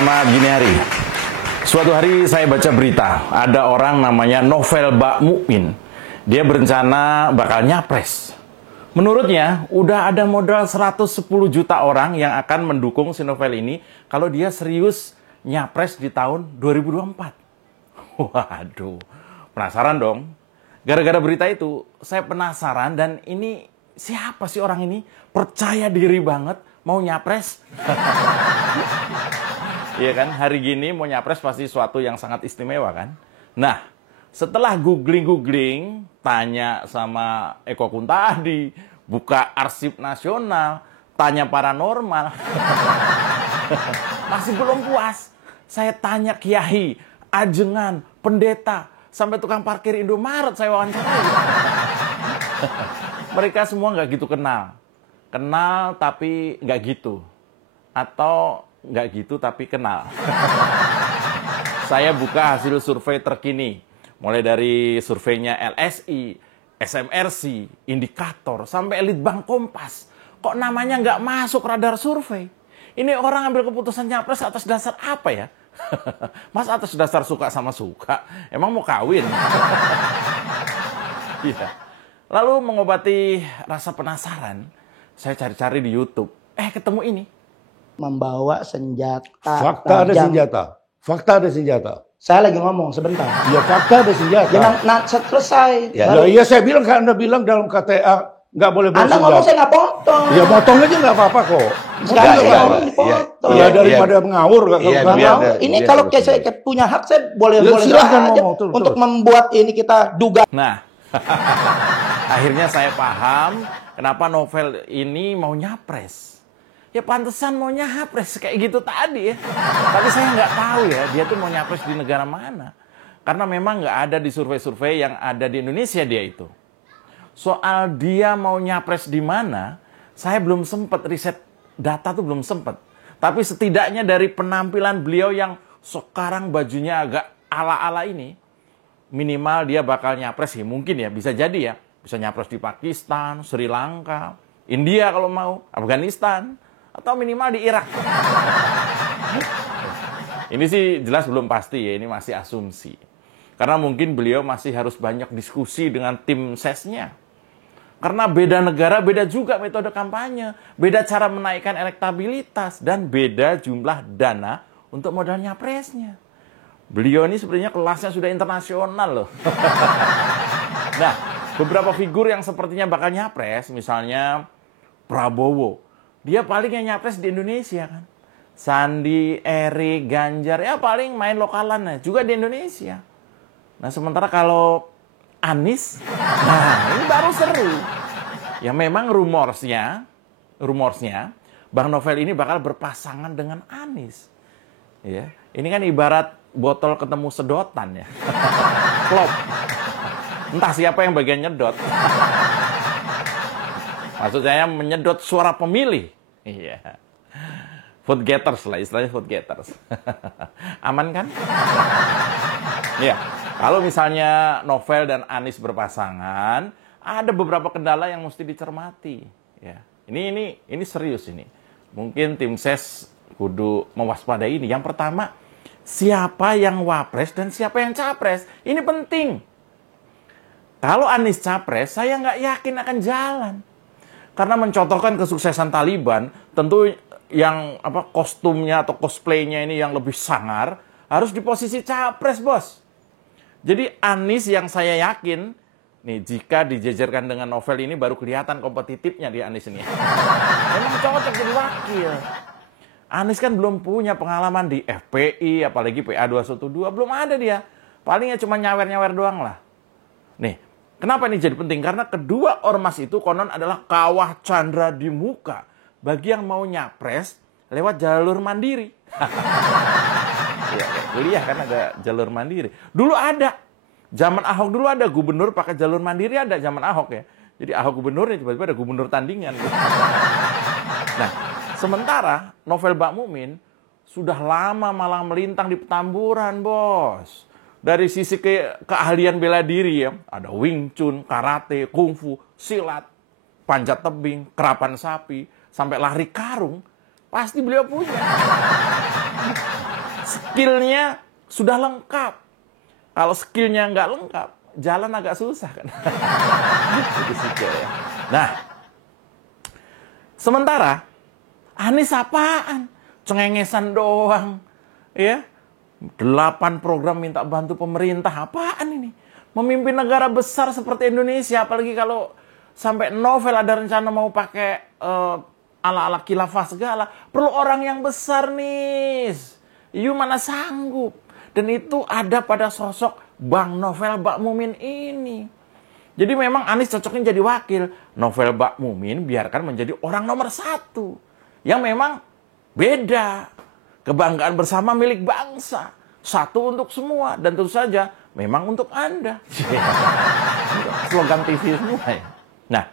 Selamat gini hari. Suatu hari saya baca berita, ada orang namanya Novel Bakmukmin. Dia berencana bakal nyapres. Menurutnya, udah ada modal 110 juta orang yang akan mendukung si Novel ini kalau dia serius nyapres di tahun 2024. Waduh, penasaran dong. Gara-gara berita itu, saya penasaran dan ini siapa sih orang ini? Percaya diri banget mau nyapres. Iya kan, hari gini mau nyapres pasti suatu yang sangat istimewa kan. Nah, setelah googling, tanya sama Eko Kuntadi, buka arsip nasional, tanya paranormal, masih belum puas. Saya tanya kiai, ajengan, pendeta, sampai tukang parkir Indomaret saya wawancarai. Mereka semua nggak gitu kenal. Kenal tapi nggak gitu. Atau nggak gitu tapi kenal. Saya buka hasil survei terkini. Mulai dari surveinya LSI, SMRC, Indikator, sampai Litbang Kompas. Kok namanya nggak masuk radar survei? Ini orang ambil keputusan nyapres atas dasar apa ya? Mas atas dasar suka sama suka? Emang mau kawin? Iya. Lalu mengobati rasa penasaran, saya cari-cari di YouTube. Ketemu ini. Membawa senjata. Fakta ada senjata. Fakta ada senjata. Saya lagi ngomong sebentar. Ya fakta ada senjata. Ya, selesai. Ya, iya saya bilang kan Anda bilang dalam KTA nggak boleh bersenjata. Anda ngomong saya nggak potong. Ya potong aja nggak apa-apa kok. Sekarang saya ngomong dipotong. Ya daripada ngawur. Ini kalau saya punya hak saya boleh silahkan aja ngomong, untuk membuat ini kita duga. Nah, akhirnya saya paham kenapa Novel ini mau nyapres. Ya pantesan mau nyapres kayak gitu tadi ya. Tapi saya nggak tahu ya dia tuh mau nyapres di negara mana. Karena memang nggak ada di survei-survei yang ada di Indonesia dia itu. Soal dia mau nyapres di mana, saya belum sempat riset data tuh belum sempat. Tapi setidaknya dari penampilan beliau yang sekarang bajunya agak ala-ala ini, minimal dia bakal nyapres ya mungkin ya bisa jadi ya. Bisa nyapres di Pakistan, Sri Lanka, India kalau mau, Afghanistan, atau minimal di Irak. Ini sih jelas belum pasti ya, ini masih asumsi. Karena mungkin beliau masih harus banyak diskusi dengan tim sesnya. Karena beda negara, beda juga metode kampanye. Beda cara menaikkan elektabilitas. Dan beda jumlah dana untuk modal nyapresnya. Beliau ini sebenarnya kelasnya sudah internasional loh. Nah, beberapa figur yang sepertinya bakal nyapres, misalnya Prabowo. Dia paling yang nyapres di Indonesia kan. Sandi, Erik, Ganjar, ya paling main lokalan juga di Indonesia. Nah sementara kalau Anies, nah ini baru seru. Ya memang rumorsnya, Bang Novel ini bakal berpasangan dengan Anies. Ya, ini kan ibarat botol ketemu sedotan ya. Klop. Entah siapa yang bagian nyedot. Maksud saya menyedot suara pemilih. Iya. Vote getters lah, istilahnya vote getters. Aman kan? Iya. Kalau misalnya Novel dan Anies berpasangan, ada beberapa kendala yang mesti dicermati. Ya. Ini serius ini. Mungkin tim ses kudu mewaspadai ini. Yang pertama, siapa yang wapres dan siapa yang capres. Ini penting. Kalau Anies capres, saya nggak yakin akan jalan. Karena mencontohkan kesuksesan Taliban, tentu yang kostumnya atau cosplaynya ini yang lebih sangar, harus di posisi capres, bos. Jadi Anies yang saya yakin, nih jika dijejerkan dengan Novel ini baru kelihatan kompetitifnya di Anies ini. Memang cocok jadi wakil. Anies kan belum punya pengalaman di FPI, apalagi PA212, belum ada dia. Palingnya cuma nyawer-nyawer doang lah. Nih, kenapa ini jadi penting? Karena kedua ormas itu konon adalah kawah candra di muka bagi yang mau nyapres lewat jalur mandiri. Ya, kuliah kan ada jalur mandiri. Dulu ada. Zaman Ahok dulu ada gubernur pakai jalur mandiri ada zaman Ahok ya. Jadi Ahok gubernurnya tiba-tiba ada gubernur tandingan. Nah, sementara Novel Bakmukmin sudah lama malang melintang di Petamburan, bos. Dari sisi keahlian bela diri ya, ada Wing Chun, karate, kungfu, silat, panjat tebing, kerapan sapi, sampai lari karung, pasti beliau punya. skillnya sudah lengkap. Kalau skillnya nggak lengkap, jalan agak susah kan. Itu skill ya. Nah, sementara Anies apaan? Cengengesan doang. Ya. 8 program minta bantu pemerintah. Apaan ini? Memimpin negara besar seperti Indonesia, apalagi kalau sampai novel ada rencana mau pakai ala-ala khilafah segala. Perlu orang yang besar nih. You mana sanggup. Dan itu ada pada sosok Bang Novel Bakmumin ini. Jadi memang Anies cocoknya jadi wakil. Novel Bakmumin biarkan menjadi orang nomor 1. Yang memang beda. Kebanggaan bersama milik bangsa. Satu untuk semua. Dan tentu saja memang untuk Anda. Slogan TV semua ya. Nah,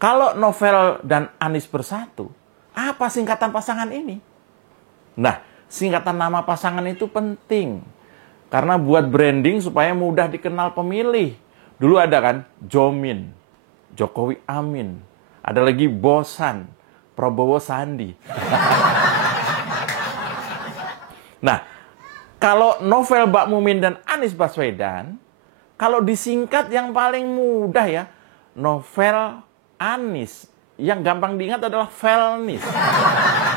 kalau Novel dan Anies bersatu, apa singkatan pasangan ini? Nah, singkatan nama pasangan itu penting. Karena buat branding supaya mudah dikenal pemilih. Dulu ada kan, Jomin, Jokowi Amin. Ada lagi Bosan, Prabowo Sandi. Nah, kalau Novel Bakmumin dan Anies Baswedan, kalau disingkat yang paling mudah ya, Novel Anies. Yang gampang diingat adalah Velnis.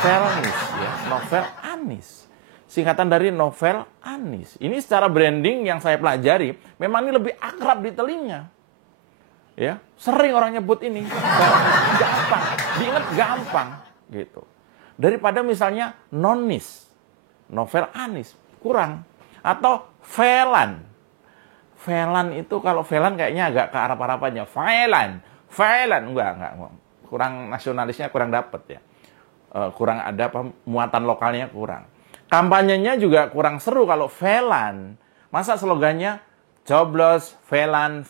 Velnis ya, Novel Anies. Singkatan dari Novel Anies. Ini secara branding yang saya pelajari, memang ini lebih akrab di telinga. Ya, sering orang nyebut ini. Gampang, diingat gampang gitu. Daripada misalnya Nonis, Novel Anies, kurang. Atau Velan. Velan itu kalau Velan kayaknya agak ke Arab-Arabannya. Velan, enggak. Kurang nasionalisnya kurang dapet ya. Kurang ada muatan lokalnya kurang. Kampanyenya juga kurang seru kalau Velan. Masa slogannya coblos Velan.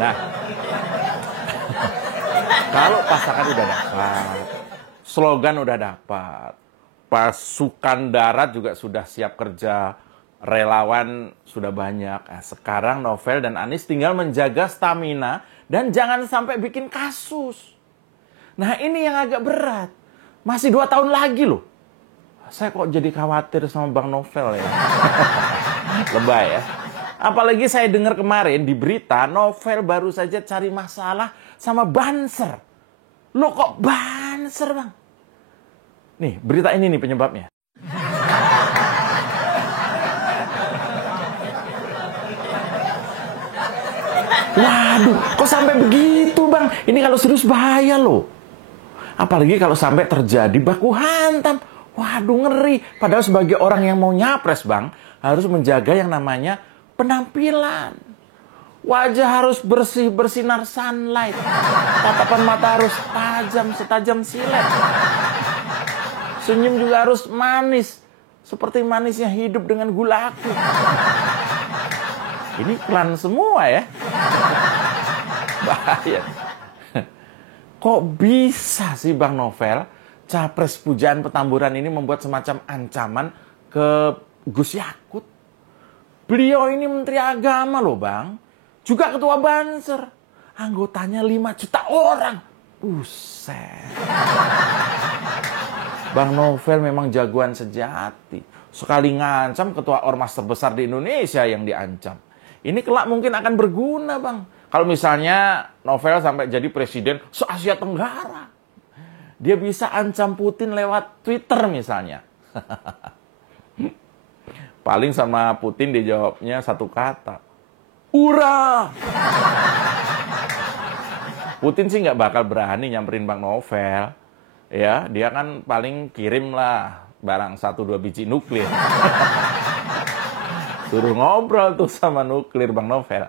Nah, kalau pasangan udah dapat, slogan udah dapat, pasukan darat juga sudah siap kerja, relawan sudah banyak. Nah, sekarang Novel dan Anies tinggal menjaga stamina dan jangan sampai bikin kasus. Nah, ini yang agak berat. Masih 2 tahun lagi loh. Saya kok jadi khawatir sama Bang Novel ya. Lebay ya. Apalagi saya dengar kemarin di berita, Novel baru saja cari masalah sama Banser. Loh kok Banser, Bang? Nih, berita ini nih penyebabnya. Waduh, kok sampai begitu, Bang? Ini kalau serius bahaya loh. Apalagi kalau sampai terjadi baku hantam. Waduh, ngeri. Padahal sebagai orang yang mau nyapres, Bang, harus menjaga yang namanya penampilan. Wajah harus bersih, bersinar sunlight. Tatapan mata harus tajam, setajam silet. Senyum juga harus manis. Seperti manisnya hidup dengan gula aku. Ini iklan semua ya. Bahaya. Kok bisa sih Bang Novel, capres pujaan Petamburan ini membuat semacam ancaman ke Gus Yakut? Beliau ini Menteri Agama loh Bang. Juga Ketua Banser. Anggotanya 5 juta orang. Buset. Bang Novel memang jagoan sejati. Sekali ngancam ketua ormas terbesar di Indonesia yang diancam. Ini kelak mungkin akan berguna Bang. Kalau misalnya Novel sampai jadi presiden se-Asia Tenggara. Dia bisa ancam Putin lewat Twitter misalnya. Paling sama Putin dijawabnya satu kata. Ura! Putin sih nggak bakal berani nyamperin Bang Novel. Ya, dia kan paling kirim lah barang 1-2 biji nuklir. Suruh ngobrol tuh sama nuklir Bang Novel.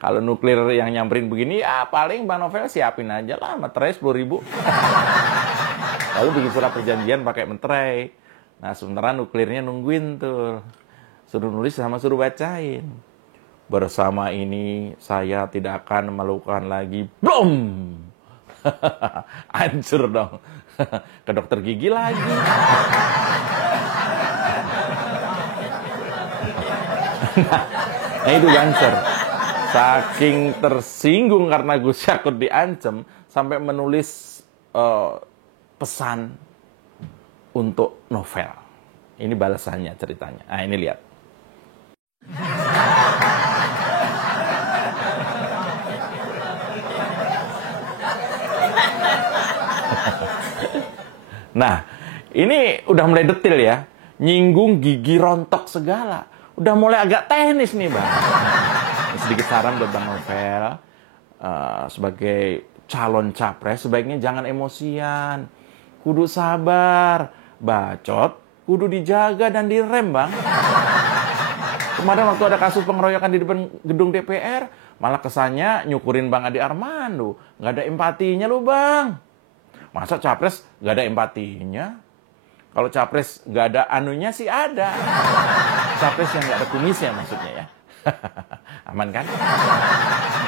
Kalau nuklir yang nyamperin begini, ya paling Bang Novel siapin aja lah, materai 10.000. Lalu bikin surat perjanjian pakai materai. Nah, sementara nuklirnya nungguin tuh. Suruh nulis sama suruh bacain. Bersama ini saya tidak akan melakukan lagi. Boom! Hancur dong. Ke dokter gigi lagi. Nah itu Banser. Saking tersinggung karena Gus Yakut diancam sampai menulis pesan untuk novel. Ini balasannya ceritanya. Nah, ini lihat. Nah, ini udah mulai detail ya. Nyinggung gigi rontok segala. Udah mulai agak teknis nih, Bang. Sedikit saran buat Bang Novel. Sebagai calon capres, sebaiknya jangan emosian. Kudu sabar. Bacot, kudu dijaga dan direm, Bang. Kemarin waktu ada kasus pengeroyokan di depan gedung DPR, malah kesannya nyukurin Bang Adi Armando. Nggak ada empatinya lu, Bang. Masa capres nggak ada empatinya? Kalau capres nggak ada anunya sih ada. Capres yang nggak ada kumisnya maksudnya ya. Aman kan?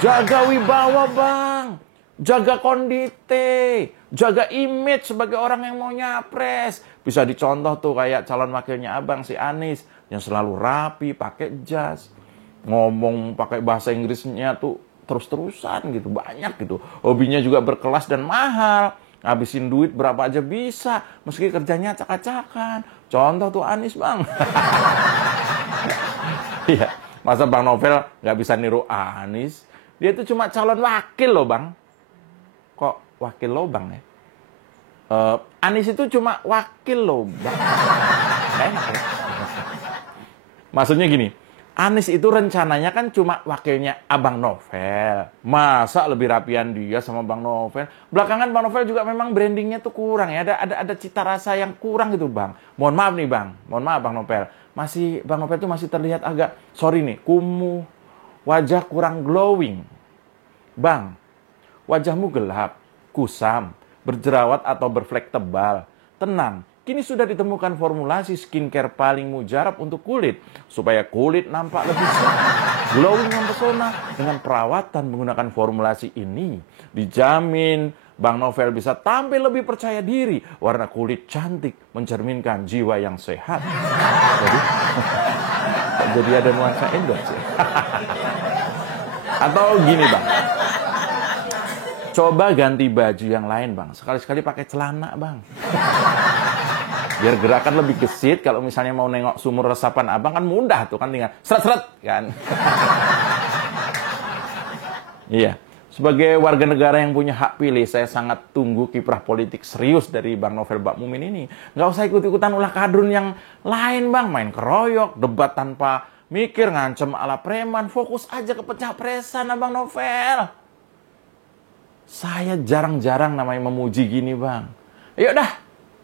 Jaga wibawa, Bang. Jaga kondite. Jaga image sebagai orang yang mau nyapres. Bisa dicontoh tuh kayak calon wakilnya Abang si Anies. Yang selalu rapi, pakai jas. Ngomong pakai bahasa Inggrisnya tuh terus-terusan gitu. Banyak gitu. Hobinya juga berkelas dan mahal. Ngabisin duit berapa aja bisa. Meski kerjanya acak-acakan. Contoh tuh Anies, Bang. Iya. Masa Bang Novel nggak bisa niru Anies? Dia itu cuma calon wakil loh, Bang. Kok wakil lo, Bang ya? Anies itu cuma wakil loh, Bang. Nggak enak ya? Maksudnya gini, Anies itu rencananya kan cuma wakilnya Abang Novel. Masa lebih rapian dia sama Bang Novel? Belakangan Bang Novel juga memang brandingnya tuh kurang ya. Ada cita rasa yang kurang gitu, Bang. Mohon maaf nih, Bang. Mohon maaf, Bang Novel. Bang Novel tuh masih terlihat agak, sorry nih, kumuh. Wajah kurang glowing. Bang, wajahmu gelap, kusam, berjerawat atau berflek tebal. Tenang. Kini sudah ditemukan formulasi skincare paling mujarab untuk kulit. Supaya kulit nampak lebih sehat, glowing mempesona. Dengan perawatan menggunakan formulasi ini, dijamin Bang Novel bisa tampil lebih percaya diri. Warna kulit cantik mencerminkan jiwa yang sehat. Jadi ada nuansa endorse ya? Atau gini, Bang. Coba ganti baju yang lain, Bang. Sekali-sekali pakai celana, Bang. Biar gerakan lebih gesit. Kalau misalnya mau nengok sumur resapan Abang kan mudah tuh kan, tinggal seret-seret kan. Iya. Sebagai warga negara yang punya hak pilih, saya sangat tunggu kiprah politik serius dari Bang Novel Bakmumin ini. Nggak usah ikut-ikutan ulah kadrun yang lain, Bang. Main keroyok, debat tanpa mikir, ngancem ala preman. Fokus aja ke pencapresan, Abang Novel. Saya jarang-jarang namanya memuji gini, Bang. Yuk dah,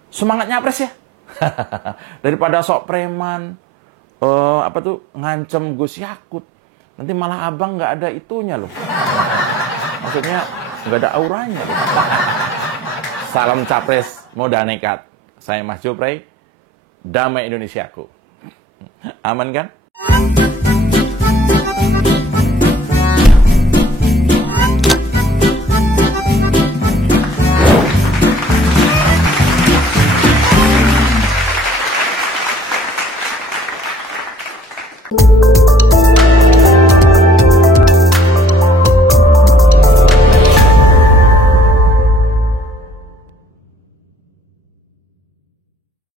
semangat nyapres ya. Daripada sok preman, ngancem Gus Yakut. Nanti malah Abang nggak ada itunya loh. Maksudnya nggak ada auranya loh. Salam capres muda nekat. Saya Mas Joprey, damai Indonesiaku. Aman kan?